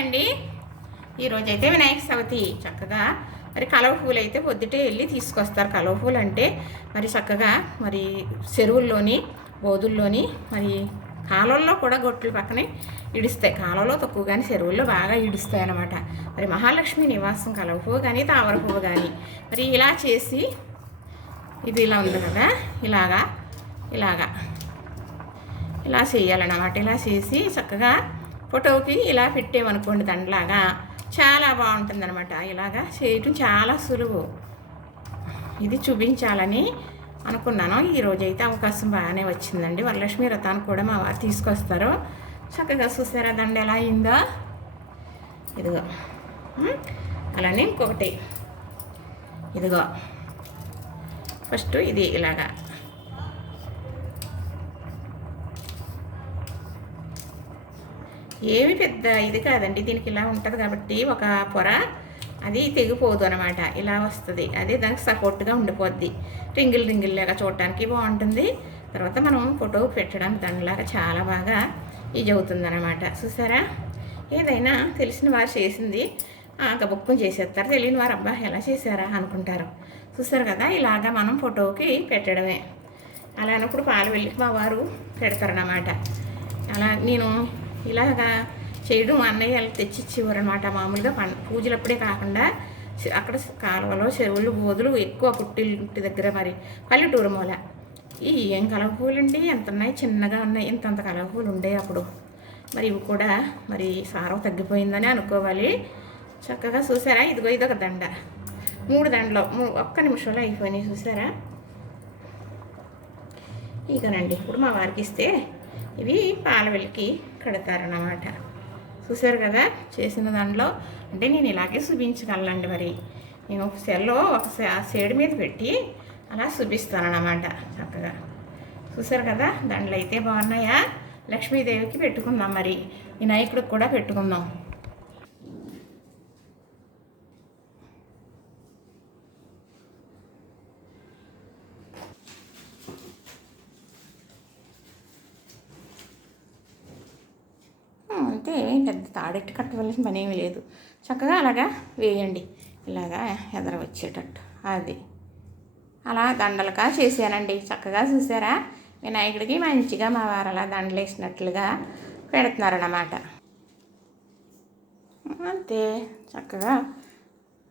అండి. ఈరోజైతే వినాయక చవితి చక్కగా మరి కలవ పూలు అయితే పొద్దుటే వెళ్ళి తీసుకొస్తారు. కలవ పూలు అంటే మరి చక్కగా మరి చెరువుల్లోని బోధుల్లోని మరి కాలువల్లో కూడా గొట్లు పక్కనే ఇడుస్తాయి. కాలువలో తక్కువ కానీ చెరువుల్లో బాగా ఇడుస్తాయి అన్నమాట. మరి మహాలక్ష్మి నివాసం కలవ పువ్వు కానీ తామర పువ్వు కానీ మరి ఇలా చేసి ఇది ఇలా ఉంది కదా, ఇలాగా ఇలా చేయాలన్నమాట. ఇలా చేసి చక్కగా ఫోటోకి ఇలా పెట్టేమనుకోండి దండలాగా చాలా బాగుంటుంది అనమాట. ఇలాగా చేయటం చాలా సులువు. ఇది చూపించాలని అనుకున్నాను. ఈరోజైతే అవకాశం బాగానే వచ్చిందండి. వరలక్ష్మి వ్రతానికి కూడా మా వారు తీసుకొస్తారు. చక్కగా చూసారా దండ ఎలా అయిందో. ఇదిగో అలానే ఇంకొకటి ఇదిగో ఫస్ట్ ఇది ఇలాగా ఏమి పెద్ద ఇది కాదండి. దీనికి ఇలా ఉంటుంది కాబట్టి ఒక పొర అది తెగిపోదు అనమాట. ఇలా వస్తుంది, అదే దానికి సపోర్ట్గా ఉండిపోద్ది. రింగిల్లాగా చూడటానికి బాగుంటుంది. తర్వాత మనం ఫోటో పెట్టడానికి దానిలాగా చాలా బాగా ఇది అవుతుంది అనమాట. చూసారా, ఏదైనా తెలిసిన వారు చేసింది గబుక్కుని చేసేస్తారు, తెలియని వారు అబ్బా ఎలా చేశారా అనుకుంటారు. చూసారు కదా, ఇలాగా మనం ఫోటోకి పెట్టడమే. అలా అన్నప్పుడు పాలు వెళ్ళి మా వారు పెడతారన్నమాట. అలా నేను ఇలాగా చేయడం అన్నయ్య వాళ్ళు తెచ్చిచ్చేవారు అనమాట. మామూలుగా పూజలప్పుడే కాకుండా అక్కడ కాలువలో చెరువులు బోధులు ఎక్కువ పుట్టింటి దగ్గర మరి పల్లెటూరు మూల ఈ ఏం కలవ పూలండి ఎంత ఉన్నాయి, చిన్నగా ఉన్నాయి. ఇంతంత కలవ పూలు ఉండే అప్పుడు. మరి ఇవి కూడా మరి సారం తగ్గిపోయిందని అనుకోవాలి. చక్కగా చూసారా, ఇదొక దండ, 3 దండలు ఒక్క నిమిషంలో అయిపోయినాయి. చూసారా, ఇకనండి ఇప్పుడు మా వారికి ఇస్తే ఇవి పాలవెల్లికి కడతారన్నమాట. చూసారు కదా, చేసిన దాంట్లో అంటే నేను ఇలాగే చూపించగలండి. మరి నేను సెల్లో ఒక షేడ్ మీద పెట్టి అలా చూపిస్తానన్నమాట. చక్కగా చూసారు కదా, దండలు అయితే బాగున్నాయా. లక్ష్మీదేవికి పెట్టుకుందాం, మరి వినాయకుడికి కూడా పెట్టుకుందాం. అంతే, పెద్ద తాడెట్టి కట్టవలసిన పని ఏమీ లేదు. చక్కగా అలాగా వేయండి, ఇలాగా ఎదర వచ్చేటట్టు. అది అలా దండలుగా చేశానండి. చక్కగా చూసారా, వినాయకుడికి మంచిగా మా వారు అలా దండలు వేసినట్లుగా పెడుతున్నారన్నమాట. అంతే, చక్కగా